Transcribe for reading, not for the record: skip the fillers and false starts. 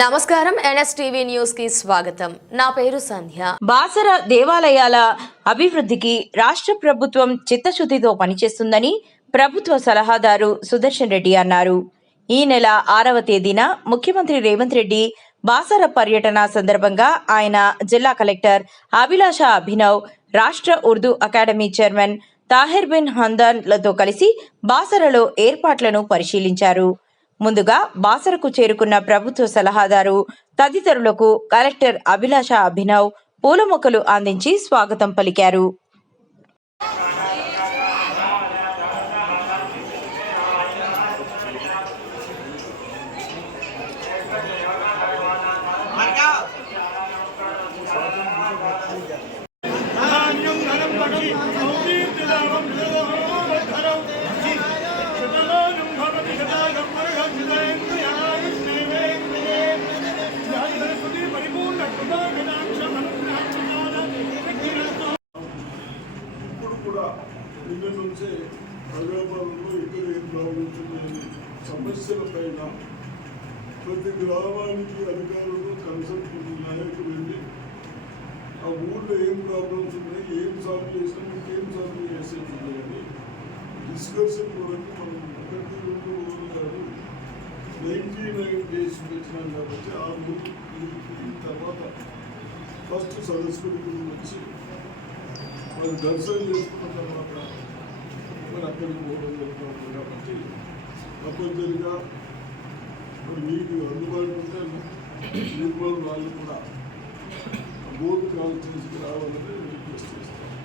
నమస్కారం NSTV news కి స్వాగతం. నా పేరు సంధ్య. బాసర దేవాలయాల అభివృద్ధికి రాష్ట్ర ప్రభుత్వం చిత్తశుద్ధితో పనిచేస్తుందని ప్రభుత్వ సలహాదారు సుదర్శన్ రెడ్డి అన్నారు. ఈ నెల 6వ తేదీన ముఖ్యమంత్రి రేవంత్ రెడ్డి బాసర పర్యటన సందర్భంగా ఆయన జిల్లా కలెక్టర్ అభిలాష అభినవ్, రాష్ట్ర ఉర్దూ అకాడమీ చైర్మన్ తాహిర్ బిన్ హందాన్ లతో కలిసి బాసరలో ఏర్పాట్లను పరిశీలించారు. ముందుగా బాసరకు చేరుకున్న ప్రభుత్వ సలహాదారు తదితరులకు కలెక్టర్ అభిలాష అభినవ్ పూల మొక్కలు అందించి స్వాగతం పలికారు. నిన్న నుంచే హైదరాబాద్లో ఇక్కడ ఏం ప్రాబ్లమ్స్ ఉన్నాయని సమస్యలపైన ప్రతి గ్రామానికి అధికారులు కన్సల్ట్ నాయకులు వెళ్ళి ఆ ఊళ్ళో ఏం ప్రాబ్లమ్స్ ఉన్నాయి, ఏం సాల్వ్ చేసినా ఇంకేం సాల్వ్ చేసేది ఉన్నాయని డిస్కషన్ కొరకు మనం 1-2 రోజులు కాదు 99 days పెట్టినాం కాబట్టి ఆ తర్వాత ఫస్ట్ సదస్సుకు వచ్చి వాళ్ళు దర్శనం చేసుకున్న తర్వాత మరి అక్కడికి పోవడం జరుగుతుంది. కాబట్టి తప్పనిసరిగా మీకు అందుబాటులో ఉంటే నిర్మల్ వాళ్ళు కూడా బోర్డు కాల్ తీసుకురావాలని రిక్వెస్ట్ చేస్తాను.